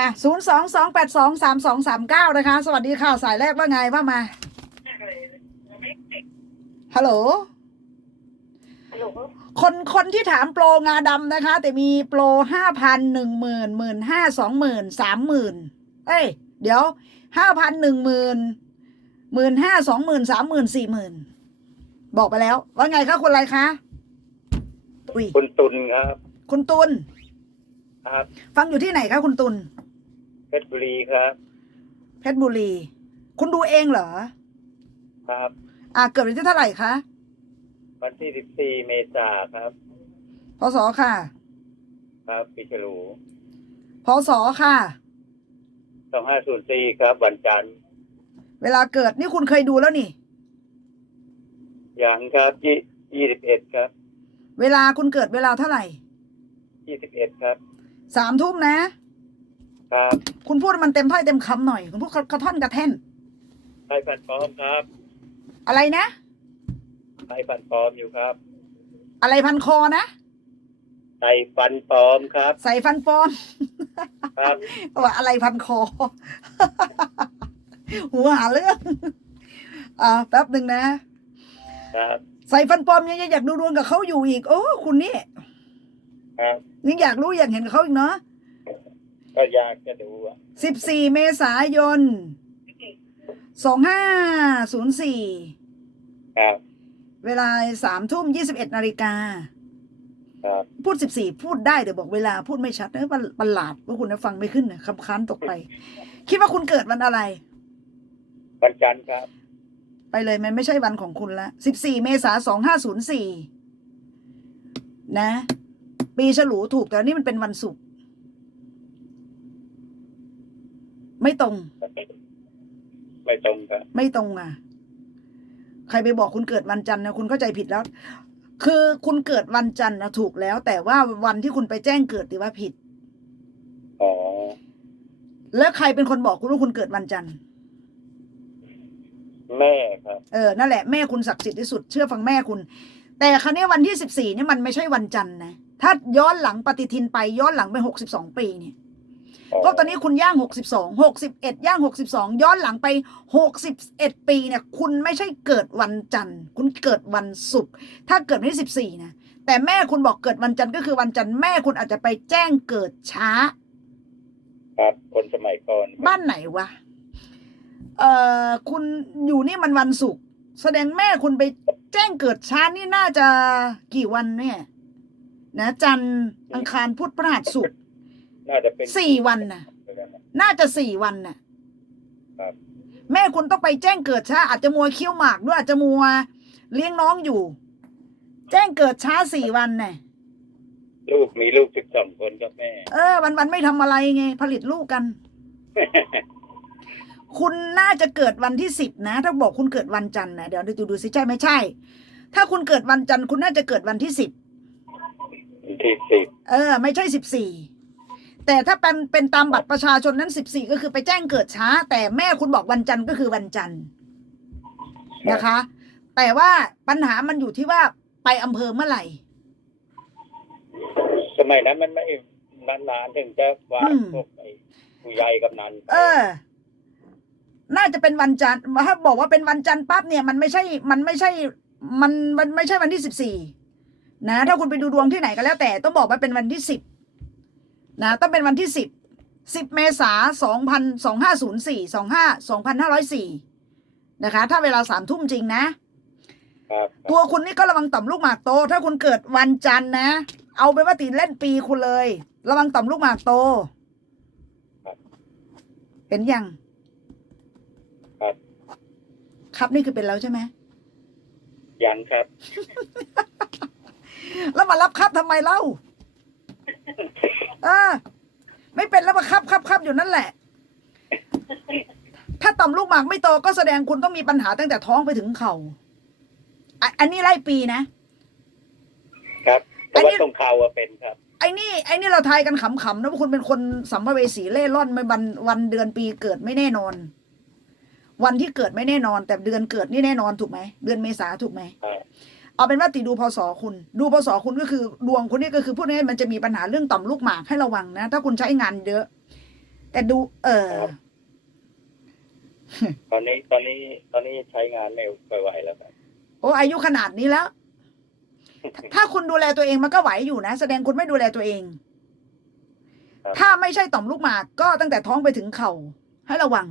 อะศูนย์สองสองแปดสองสามสองสามเก้านะคะ สวัสดีค่ะ สายแรกว่าไงว่ามา ฮัลโหล ฮัลโหลคนคนที่ถามโปรงาดำนะคะ แต่มีโปรห้าพันหนึ่งหมื่นหมื่นห้าสองหมื่นสามหมื่นเอ้ย เดี๋ยวห้าพันหนึ่งหมื่นหมื่นห้าสองหมื่นสามหมื่นสี่หมื่นบอกไปแล้ว ว่าไงคะคุณอะไรคะอุ้ยคุณตุลครับ คุณตุลครับ ฟังอยู่ที่ไหนคะคุณตุล เพชรบุรีครับ เพชรบุรี คุณดูเองเหรอ ครับ อ่าเกิดวันที่เท่าไหร่คะวันที่สิบสี่เมษาครับ พศค่ะ ครับปีฉลูพศค่ะ สองห้าศูนย์สี่ครับ วันจันทร์เวลาเกิดนี่คุณเคยดูแล้วนี่ ยังครับยี่ยี่สิบเอ็ดครับเวลาคุณเกิดเวลาเท่าไหร่ยี่สิบเอ็ดครับ สามทุ่มนะ ครับคุณพูดให้มันเต็มถ้อยเต็มคำหน่อย คุณพูดกระท่อนกระแท่น ไทยฟันปลอมครับอะไรนะ ไทยฟันปลอมอยู่ครับอะไรพันคอนะ ไทยฟันปลอมครับใส่ฟันปลอม ครับ ว่าอะไรพันคอ หัวหาเรื่อง อ่าแป๊บหนึ่งนะ ครับใส่ฟันปลอมยังอยากดูดวงกับเขาอยู่อีก โอ้ คุณนี่ครับยังอยากรู้อยากเห็นกับเขาอีกเนาะ ก็อยากจะดูอะสิบสี่เมษายนสองห้าศูนย์สี่ครับ เวลาสามทุ่มยี่สิบเอ็ดนาฬิกาครับพูดสิบสี่พูดได้แต่บอกเวลาพูดไม่ชัดเออประประหลาดว่าคุณฟังไม่ขึ้นนะคำค้านตกไป คิดว่าคุณเกิดวันอะไร วันจันทร์ครับ ไปเลยมันไม่ใช่วันของคุณละสิบสี่เมษาสองห้าศูนย์สี่นะ ปีฉลูถูกแต่อันนี่มันเป็นวันศุกร์ ไม่ตรง ไม่ตรงครับไม่ตรงอะ ใครไปบอกคุณเกิดวันจันทร์นะคุณเข้าใจผิดแล้ว คือคุณเกิดวันจันทร์นะถูกแล้ว แต่ว่าวันที่คุณไปแจ้งเกิดถือว่าผิดอ๋อแล้วใครเป็นคนบอกคุณว่าคุณเกิดวันจันทร์แม่ครับเออนั่นแหละแม่คุณศักดิ์สิทธิ์ที่สุดเชื่อฟังแม่คุณ แต่ครั้นี้วันที่สิบสี่นี่มันไม่ใช่วันจันทร์นะถ้าย้อนหลังปฏิทินไปย้อนหลังไปหกสิบสองปีเนี่ย ก็ตอนนี้คุณย่างหกสิบสองหกสิบเอ็ดย่างหกสิบสองย้อนหลังไปหกสิบเอ็ดปีเนี่ย คุณไม่ใช่เกิดวันจันทร์ คุณเกิดวันศุกร์ถ้าเกิดวันที่สิบสี่นะแต่แม่คุณบอกเกิดวันจันทร์ก็คือวันจันทร์แม่คุณอาจจะไปแจ้งเกิดช้า ครับคนสมัยก่อนบ้านไหนวะเอ่อคุณอยู่นี่มันวันศุกร์แสดงแม่คุณไปแจ้งเกิดช้านี่น่าจะกี่วันเนี่ย นะ จันทร์อังคารพุธพฤหัสศุกร์ น่าจะเป็นสี่วันนะน่าจะสี่วันน่ะครับแม่คุณต้องไปแจ้งเกิดช้าอาจจะมัวเคี้ยวหมากด้วยอาจจะมัวเลี้ยงน้องอยู่ แจ้งเกิดช้าสี่วันน่ะลูกมีลูกสิบสองคนครับแม่ เออ วันวันๆไม่ทำอะไรไง ผลิตลูกกัน คุณน่าจะเกิดวันที่สิบนะ ถ้าบอกคุณเกิดวันจันทร์นะเดี๋ยวดูดูสิใช่ไหมใช่ ถ้าคุณเกิดวันจันทร์คุณน่าจะเกิดวันที่สิบที่สิบเออ ไม่ใช่สิบสี่ แต่ถ้าเป็นเป็นตามบัตรประชาชนนั้นสิบสี่ก็คือไปแจ้งเกิดช้า แต่แม่คุณบอกวันจันทร์ก็คือวันจันทร์นะคะ แต่ว่าปัญหามันอยู่ที่ว่าไปอำเภอเมื่อไหร่ สมัยนั้นมันไม่นานๆถึงจะว่าอืมพวกไอ้ผู้ใหญ่กำนันเออ น่าจะเป็นวันจันทร์ถ้าบอกว่าเป็นวันจันทร์ปั๊บเนี่ยมันไม่ใช่ มันไม่ใช่ มันมันไม่ใช่วันที่สิบสี่นะถ้าคุณไปดูดวงที่ไหนก็แล้วแต่ต้องบอกว่าเป็นวันที่สิบ นะต้องเป็นวันที่สิบสิบเมษาสองพันสองห้าศูนย์สี่สองห้าสองพันห้าร้อยสี่นะคะ ถ้าเวลาสามทุ่มจริงนะครับตัวคุณนี่ก็ระวังต่อมลูกหมากโต ถ้าคุณเกิดวันจันทร์นะ เอาไปนว่าตีเล่นปีคุณเลย ระวังต่อมลูกหมากโต เห็นยังครับครับนี่คือเป็นแล้วใช่ไหมยังครับ แล้วมารับครับทำไมเล่าเออไม่เป็นแล้วมาครับครับครับอยู่นั่นแหละ ถ้าต่อมลูกหมากไม่โตก็แสดงคุณต้องมีปัญหาตั้งแต่ท้องไปถึงเข่าอะอันนี้ไล่ปีนะ ครับแต่อันว่านี้ตรงเขาอะเป็นครับไอ้นี่ไอ้นี่เราทายกันขำๆนะว่าคุณเป็นคนสัมภเวสีเล่ร่อนไม่วันวันเดือนปีเกิดไม่แน่นอน วันที่เกิดไม่แน่นอน แต่เดือนเกิดนี่แน่นอนถูกไหมเดือนเมษาถูกไหมครับ เอาเป็นว่าติดูพศคุณ ดูพศคุณก็คือดวงคุณนี่ก็คือพูดง่ายๆมันจะมีปัญหาเรื่องต่อมลูกหมากให้ระวังนะ ถ้าคุณใช้งานเยอะ แต่ดู เออครับตอนนี้ตอนนี้ตอนนี้ใช้งานไม่ไหวแล้วครับโอ้อายุขนาดนี้แล้ว ถ้าถ้าคุณดูแลตัวเองมันก็ไหวอยู่นะ แสดงคุณไม่ดูแลตัวเองครับถ้าไม่ใช่ต่อมลูกหมากก็ตั้งแต่ท้องไปถึงเข่า ให้ระวัง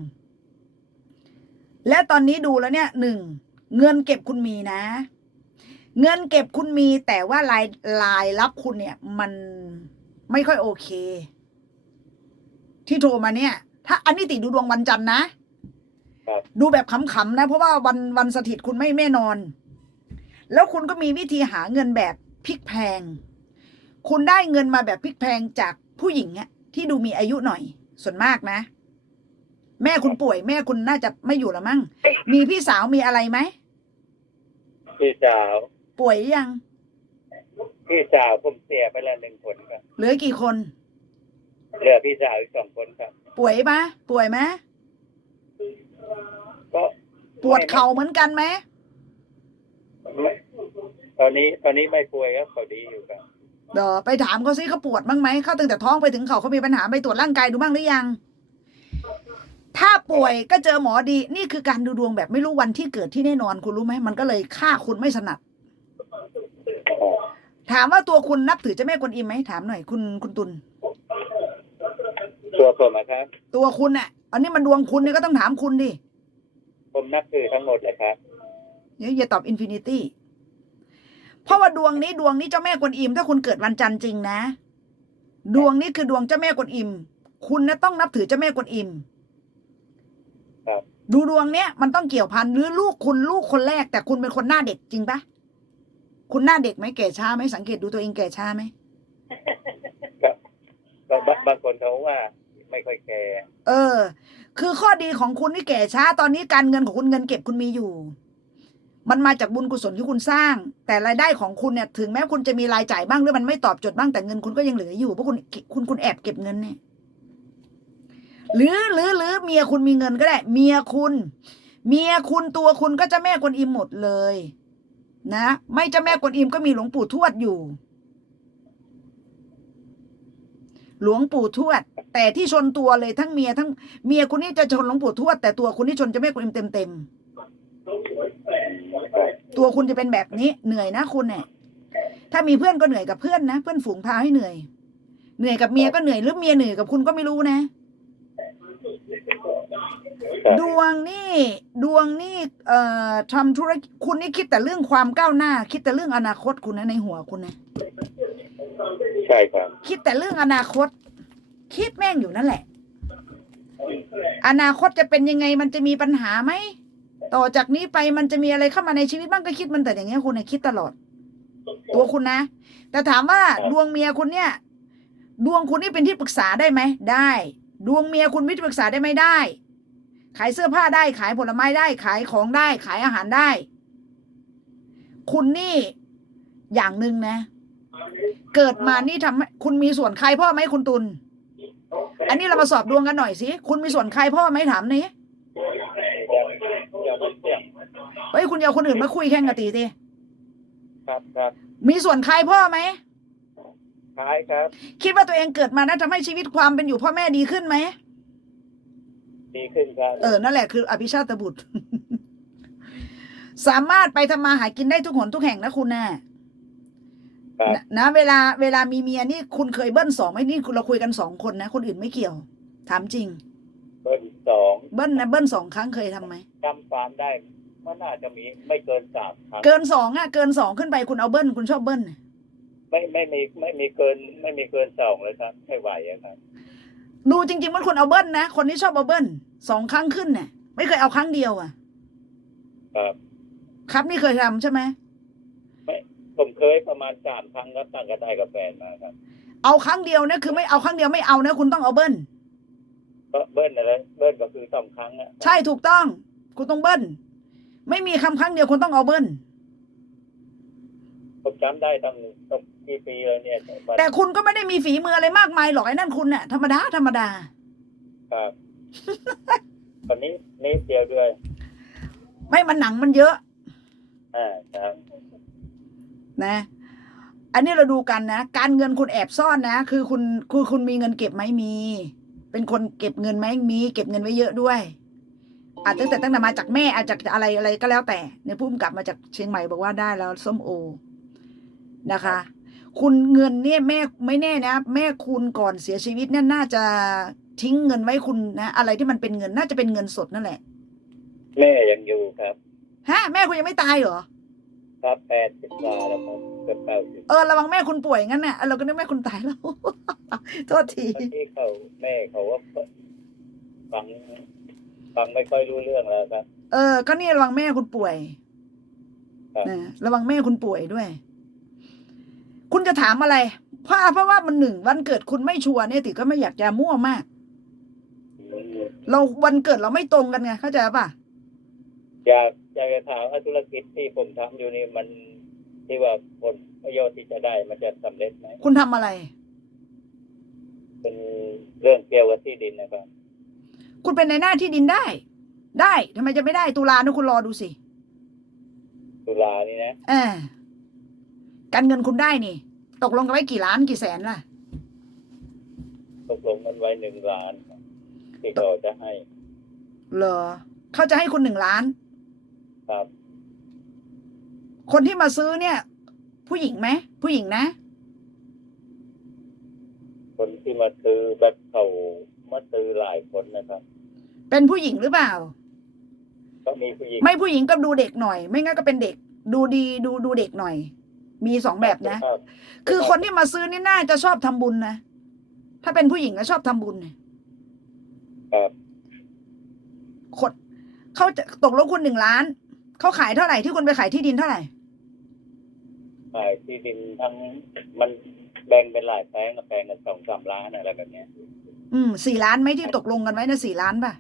และตอนนี้ดูแล้วเนี่ยหนึ่งเงินเก็บคุณมีนะ เงินเก็บคุณมีแต่ว่ารายรายรับคุณเนี่ย มันไม่ค่อยโอเค ที่โทรมาเนี่ย ถ้าอันนี้ติดูดวงวันจันทร์นะครับดูแบบขำๆนะ เพราะว่าวันวันสถิตคุณไม่แน่นอน แล้วคุณก็มีวิธีหาเงินแบบพลิกแพง คุณได้เงินมาแบบพลิกแพงจากผู้หญิงอะที่ดูมีอายุหน่อย ส่วนมากนะ แม่คุณป่วย แม่คุณน่าจะไม่อยู่แล้วมั้งมีพี่สาวมีอะไรไหมพี่สาว ป่วยหรือยัง พี่สาวผมเสียไปแล้วหนึ่งคนครับเหลือกี่คน เหลือพี่สาวอีกสองคนครับ ป่วยปะป่วยไหมก็ปวดเข่าเหมือนกันไหมไม่ตอนนี้ตอนนี้ไม่ป่วยครับเขาดีอยู่ครับเดี๋ยวไปถามเขาซิเขาปวดบ้างไหมเขาตั้งแต่ท้องไปถึงเข่าเขามีปัญหาไปตรวจร่างกายดูบ้างหรือยัง ถ้าป่วยก็เจอหมอดี นี่คือการดูดวงแบบไม่รู้วันที่เกิดที่แน่นอนคุณรู้ไหมมันก็เลยฆ่าคุณไม่สนัดอ๋อ ถามว่าตัวคุณนับถือเจ้าแม่กวนอิมไหมถามหน่อยคุณคุณตุลตัวผมอะครับ ตัวคุณน่ะ อันนี้มันดวงคุณเนี่ยก็ต้องถามคุณดิผมนับถือทั้งหมดเลยครับเดี๋ยวอย่าตอบอินฟินิตี้เพราะว่าดวงนี้ดวงนี้เจ้าแม่กวนอิมถ้าคุณเกิดวันจันทร์จริงนะ ดวงนี้คือดวงเจ้าแม่กวนอิมคุณนะต้องนับถือเจ้าแม่กวนอิมครับดูดวงเนี้ยมันต้องเกี่ยวพันหรือลูกคุณลูกคนแรก แต่คุณเป็นคนหน้าเด็กจริงปะ คุณหน้าเด็กไหมแก่ช้าไหมสังเกตดูตัวเองแก่ช้าไหมก็ก็บางบางคนเขาว่าไม่ค่อยแก่ เออ คือข้อดีของคุณที่แก่ช้า ตอนนี้การเงินของคุณเงินเก็บคุณมีอยู่ มันมาจากบุญกุศลที่คุณสร้าง แต่รายได้ของคุณเนี่ย ถึงแม้คุณจะมีรายจ่ายบ้างหรือมันไม่ตอบโจทย์บ้างแต่เงินคุณก็ยังเหลืออยู่เพราะคุณคุณคุณแอบเก็บเงินเนี่ยหรือหรือหรือเมียคุณมีเงินก็ได้ เมียคุณ เมียคุณตัวคุณก็เจะแม่กวนอิมหมดเลย นะไม่เจะแม่กวนอิมก็มีหลวงปู่ทวดอยู่ หลวงปู่ทวด แต่ที่ชนตัวเลยทั้งเมียทั้งเมียคุณนี่จะชนหลวงปู่ทวด แต่ตัวคุณนี่ชนเจะแม่กวนอิมเต็มเต็มๆตัวคุณจะเป็นแบบนี้เหนื่อยนะคุณเนี่ยถ้ามีเพื่อนก็เหนื่อยกับเพื่อนนะเพื่อนฝูงพาให้เหนื่อย เหนื่อยกับเมียก็เหนื่อยหรือเมียเหนื่อยกับคุณก็ไม่รู้นะ ครับ ดวงนี่ดวงนี่เอ่อทำธุรกิจคุณนี่คิดแต่เรื่องความก้าวหน้า คิดแต่เรื่องอนาคตคุณนะในหัวคุณนะใช่ครับ คิดแต่เรื่องอนาคต คิดแม่งอยู่นั่นแหละ อนาคตจะเป็นยังไงมันจะมีปัญหาไหมต่อจากนี้ไปมันจะมีอะไรเข้ามาในชีวิตบ้างก็คิดมันแต่อย่างเงี้ยคุณนะคิดตลอด ตัวคุณนะ แต่ถามว่าดวงเมียคุณเนี่ย ดวงคุณนี่เป็นที่ปรึกษาได้ไหมได้ ดวงเมียคุณเป็นที่ปรึกษาได้ไหมได้ ขายเสื้อผ้าได้ขายผลไม้ได้ขายของได้ขายอาหารได้ คุณนี่อย่างหนึ่งนะ เกิดมานี่ทำให้คุณมีส่วนใครพ่อไหมคุณตุลอันนี้เรามาสอบดวงกันหน่อยสิคุณมีส่วนใครพ่อไหมถามนี่ยังยังไม่เสียงเฮ้ยคุณอย่าเอาคนอื่นมาคุยแข่งกับตีสิครับครับมีส่วนใครพ่อไหมคล้ายครับ คิดว่าตัวเองเกิดมาแล้วทำให้ชีวิตความเป็นอยู่พ่อแม่ดีขึ้นไหม ดีขึ้นครับเออ นั่นแหละคืออภิชาตบุตร สามารถไปทำมาหากินได้ทุกหนทุกแห่งนะคุณน่ะครับนะนะเวลาเวลามีเมียนี่คุณเคยเบิ้ลสองไหมนี่คุณเราคุยกันสองคนนะ คนอื่นไม่เกี่ยว ถามจริง เบิ้ลสองเบิ้ลนะเบิ้ลสองครั้งเคยทำไหม จำความได้ มันน่าจะมีไม่เกินสามครั้งเกินสองอะ เกินสองขึ้นไปคุณเอาเบิ้ลคุณชอบเบิ้ลน่ะไม่ไม่มีไม่มีเกิน ไม่มีเกินสองเลยครับ ไม่ไหวอะครับ ดูจริงๆว่าคุณเอาเบิ้ลนะ คนที่ชอบเอาเบิ้ลสองครั้งขึ้นเนี่ย ไม่เคยเอาครั้งเดียวอะ ครับครับนี่เคยทำใช่ไหมผมเคยประมาณสามครั้งครับตั้งกระได้กับแฟนมาครับ เอาครั้งเดียวนะคือไม่เอาครั้งเดียวไม่เอานะคุณต้องเอาเบิ้ลก็เบิ้ลอะไรเบิ้ลก็คือสองครั้งอะใช่ถูกต้อง คุณต้องเบิ้ลไม่มีคำครั้งเดียวคุณต้องเอาเบิ้ลผมจำได้ตั้งตั้ง กี่ปีแล้วเนี่ยแต่คุณก็ไม่ได้มีฝีมืออะไรมากมายหรอกไอ้นั่นคุณน่ะธรรมดาธรรมดา ครับตอนนี้นิดเดียวด้วย ไม่มันหนังมันเยอะ อ่าครับนะ อันนี้เราดูกันนะ การเงินคุณแอบซ่อนนะ คือคุณคือคุณมีเงินเก็บไหมมี เป็นคนเก็บเงินไหมมี เก็บเงินไว้เยอะด้วยอาจจะตั้งแต่ตั้งแต่มาจากแม่อาจจะอะไรอะไรก็แล้วแต่เนี่ยพุ่มกลับมาจากเชียงใหม่บอกว่าได้แล้วส้มโอนะคะ คุณเงินเนี่ยแม่ไม่แน่นะ แม่คุณก่อนเสียชีวิตเนี่ยน่าจะทิ้งเงินไว้คุณนะ อะไรที่มันเป็นเงินน่าจะเป็นเงินสดนั่นแหละ แม่ยังอยู่ครับ ฮะ แม่คุณยังไม่ตายเหรอ ครับแปดสิบกว่าแล้วครับเกือบเก้าสิบเออระวังแม่คุณป่วยงั้นน่ะเราก็นึกแม่คุณตายแล้ว โทษทีที่เขาแม่เขาว่าฟังฟังไม่ค่อยรู้เรื่องแล้วครับ เออ ก็นี่ระวังแม่คุณป่วยครับ นะระวังแม่คุณป่วยด้วย คุณจะถามอะไร เพราะเพราะว่ามันหนึ่งวันเกิดคุณไม่ชัวร์เนี่ยติก็ไม่อยากจะมั่วมาก เราวันเกิดเราไม่ตรงกันไงเข้าใจป่ะอยากอยากจะถามว่าธุรกิจที่ผมทำอยู่นี่มันที่ว่าผลประโยชน์ที่จะได้มันจะสำเร็จไหมคุณทำอะไร เป็นเรื่องเกี่ยวกับที่ดินนะครับ คุณเป็นในหน้าที่ดินได้ ได้ทำไมจะไม่ได้ตุลานะคุณรอดูสิตุลานี่นะเออ การเงินคุณได้นี่ ตกลงกันไว้กี่ล้านกี่แสนล่ะ ตกลงมันไว้หนึ่งล้านครับที่เขาจะให้ เหรอ เขาจะให้คุณหนึ่งล้าน ครับ คนที่มาซื้อเนี่ย ผู้หญิงไหมผู้หญิงนะ คนที่มาซื้อแบบเขามาซื้อหลายคนนะครับ เป็นผู้หญิงหรือเปล่าก็มีผู้หญิง ไม่ผู้หญิงก็ดูเด็กหน่อย ไม่งั้นก็เป็นเด็ก ดูดีดูดูเด็กหน่อย มีสองแบบนะครับคือคนที่มาซื้อนี่น่าจะชอบทำบุญนะ ถ้าเป็นผู้หญิงก็ชอบทำบุญเนี่ยครับคนเขาจะตกลงคุณหนึ่งล้าน เขาขายเท่าไหร่ที่คุณไปขายที่ดินเท่าไหร่ขายที่ดินทั้งมันแบ่งเป็นหลายแปลงกับแปลงกันสองสามล้านอะไรแบบเนี้ย อืมสี่ล้านไหมที่ตกลงกันไว้นะสี่ล้านป่ะ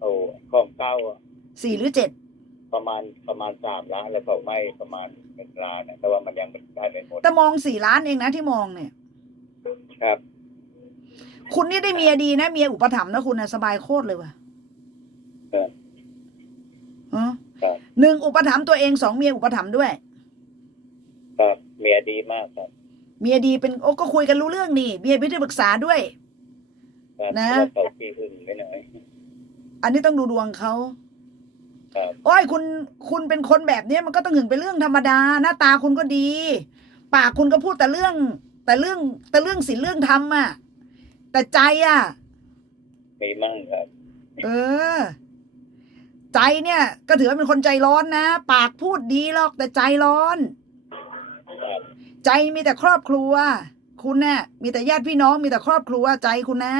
โอ้ของเก้าอะสี่หรือเจ็ด ประมาณประมาณสามล้านแล้วเขาไม่ประมาณหนึ่งล้านนะแต่ว่ามันยังเป็นได้ไม่หมดแต่มองสี่ล้านเองนะที่มองเนี่ย ครับ คุณนี่ได้เมียดีนะเมียอุปถัมภ์นะคุณนะสบายโคตรเลยว่ะครับฮะครับหนึ่งอุปถัมภ์ตัวเองสองเมียอุปถัมภ์ด้วย ครับเมียดีมากครับเมียดีเป็นโอ้ก็คุยกันรู้เรื่องนี่เมียเป็นที่ปรึกษาด้วย ครับนะ แล้วเขาขี้หึงไปหน่อยอันนี้ต้องดูดวงเขาครับ โอ้ยคุณคุณเป็นคนแบบเนี้ยมันก็ต้องหึงเป็นเรื่องธรรมดา หน้าตาคุณก็ดี ปากคุณก็พูดแต่เรื่อง แต่เรื่องแต่เรื่องศีลเรื่องธรรมอะ แต่ใจอะมีมั่งครับ เออ ใจเนี่ย ก็ถือว่าเป็นคนใจร้อนนะปากพูดดีหรอกแต่ใจร้อนครับใจมีแต่ครอบครัว คุณเนี่ยมีแต่ญาติพี่น้องมีแต่ครอบครัวใจคุณนะ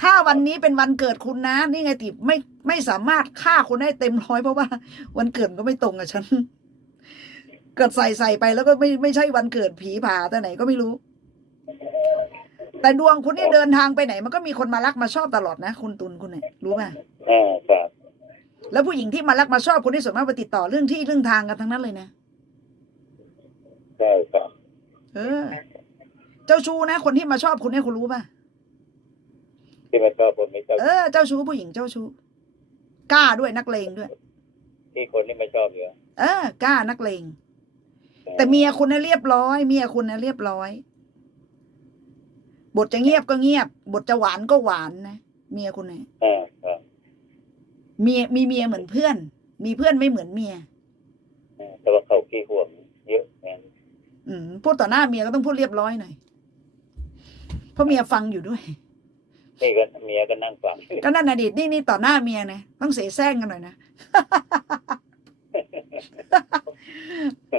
ถ้าวันนี้เป็นวันเกิดคุณนะนี่ไงติไม่ ไม่สามารถฆ่าคุณได้เต็มร้อยเพราะว่า วันเกิดก็ไม่ตรงกับฉัน เกิดใส่ใส่ไปแล้วก็ไม่ไม่ใช่วันเกิดผีผ่าแต่ไหนก็ไม่รู้ แต่ดวงคุณนี่เดินทางไปไหน มันก็มีคนมารักมาชอบตลอดนะคุณตุลคุณเนี่ยรู้ป่ะอ่าครับแล้วผู้หญิงที่มารักมาชอบคุณที่ส่วนมากไปติดต่อเรื่องที่เรื่องทางกันทั้งนั้นเลยนะใช่ครับเออ เจ้าชู้นะคนที่มาชอบคุณเนี่ยคุณรู้ป่ะที่มาชอบผมนี่ก็เออเจ้าชู้ผู้หญิงเจ้าชู้ กล้าด้วยนักเลงด้วย ที่คนที่ไม่ชอบเยอะเออกล้านักเลง แต่เมียคุณน่ะเรียบร้อย เมียคุณน่ะเรียบร้อย บทจะเงียบก็เงียบ บทจะหวานก็หวานนะเมียคุณเนี่ยอ่าครับเมียมีเมียเหมือนเพื่อน มีเพื่อนไม่เหมือนเมีย อ่าแต่ว่าเขาขี้ห่วงเยอะนะอืมพูดต่อหน้าเมียก็ต้องพูดเรียบร้อยหน่อยเพราะเมียฟังอยู่ด้วย นี่ก็เมียก็นั่งฟังก็นั่นนะดินี่นี่ต่อหน้าเมียนะต้องเสแสร้งกันหน่อยนะ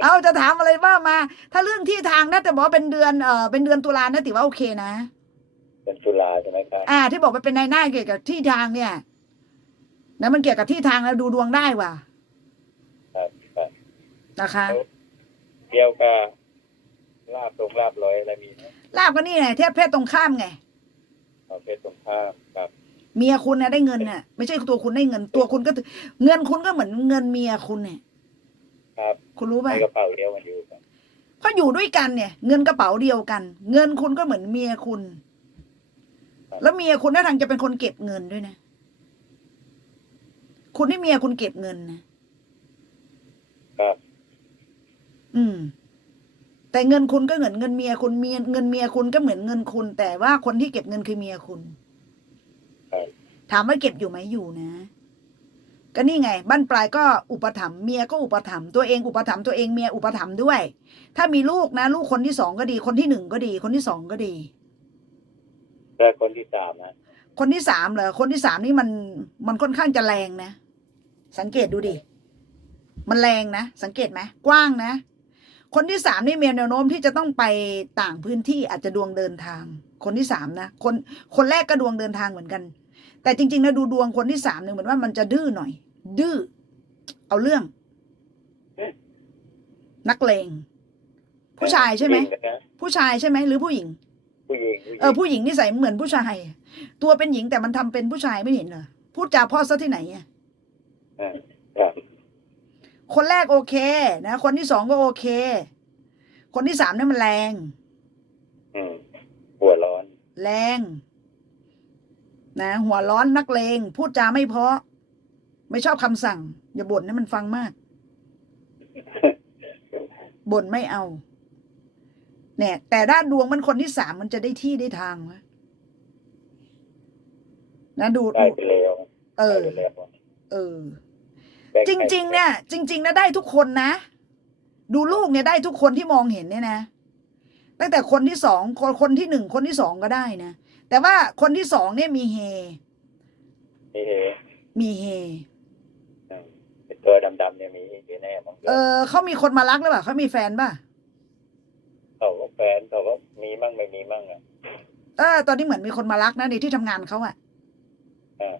เอาจะถามอะไรบ้างมา ถ้าเรื่องที่ทางนะแต่บอกว่าเป็นเดือนเออเป็นเดือนตุลานะถือว่าโอเคนะเป็นตุลาใช่ไหมครับอ่า ที่บอกว่าเป็นนายหน้าเกี่ยวกับที่ทางเนี่ยนะมันเกี่ยวกับที่ทางแล้วดูดวงได้ว่ะครับครับนะคะเกี่ยวกับลาบตรงลาบร้อยอะไรมีไหมลาบก็นี่ไงเทพเพศตรงข้ามไง เอาเพชรตรงข้ามครับเมียคุณนะได้เงินน่ะ ไม่ใช่ตัวคุณได้เงิน ตัวคุณก็ถือเงินคุณก็เหมือนเงินเมียคุณเนี่ยครับคุณรู้ป่ะในกระเป๋าเดียวกันอยู่ครับก็อยู่ด้วยกันเนี่ย เงินกระเป๋าเดียวกัน เงินคุณก็เหมือนเมียคุณ แล้วเมียคุณน่าทางจะเป็นคนเก็บเงินด้วยนะ คุณให้เมียคุณเก็บเงินนะครับ อืม แต่เงินคุณก็เหมือนเงินเมียคุณเมียเงินเมียคุณก็เหมือนเงินคุณ แต่ว่าคนที่เก็บเงินคือเมียคุณครับถามว่าเก็บอยู่ไหมอยู่นะ ก็นี่ไงบ้านปลายก็อุปถัมภ์เมียก็อุปถัมภ์ตัวเองอุปถัมภ์ตัวเองเมียอุปถัมภ์ด้วย ถ้ามีลูกนะ ลูกคนที่สองก็ดี คนที่หนึ่งก็ดี คนที่สองก็ดีแล้วคนที่สามนะคนที่สามเหรอคนที่สามนี่มันมันค่อนข้างจะแรงนะ สังเกตดูดิมันแรงนะ สังเกตไหมกว้างนะ คนที่สามนี่มีแนวโน้มที่จะต้องไปต่างพื้นที่อาจจะดวงเดินทาง คนที่สามนะคนคนแรกก็ดวงเดินทางเหมือนกัน แต่จริงๆนะดูดวงคนที่สามเนี่ยเหมือนว่ามันจะดื้อหน่อย ดื้อเอาเรื่อง นักเลงผู้ชายใช่ไหมผู้ญิงนะผู้ชายใช่ไหมหรือผู้หญิงผู้หญิง ผู้หญิงเออผู้หญิงนิสัยเหมือนผู้ชายตัวเป็นหญิงแต่มันทำเป็นผู้ชายไม่เห็นเหรอพูดจาพ่อซะที่ไหนอะอ่า ครับคนแรกโอเคนะคนที่สองก็โอเค คนที่สามเนี่ยมันแรง อืมหัวร้อน แรง นะ หัวร้อนนักเลง พูดจาไม่เพราะ ไม่ชอบคำสั่ง อย่าบ่นให้มันฟังมากบ่นไม่เอา เนี่ย แต่ด้านดวงมันคนที่สามมันจะได้ที่ได้ทางวะนะดูได้ดูไปแล้วเออได้ไปแล้วเออแบ่ง จริง ๆ เนี่ย จริง ๆ นะได้ทุกคนนะ ดูลูกเนี่ยได้ทุกคนที่มองเห็นเนี่ยนะ ตั้งแต่คนที่สองคนคนที่หนึ่งคนที่สองก็ได้นะ แต่ว่าคนที่สองเนี่ยมีเฮนี่เฮมีเฮอืมเป็นตัวดำๆเนี่ยมีมีแน่มองเออเขามีคนมารักหรือเปล่าเขามีแฟนป่ะเขาก็แฟนเขาก็มีมั่งไม่มีมั่งอะเออตอนนี้เหมือนมีคนมารักนะในที่ทำงานเขาอะอ่า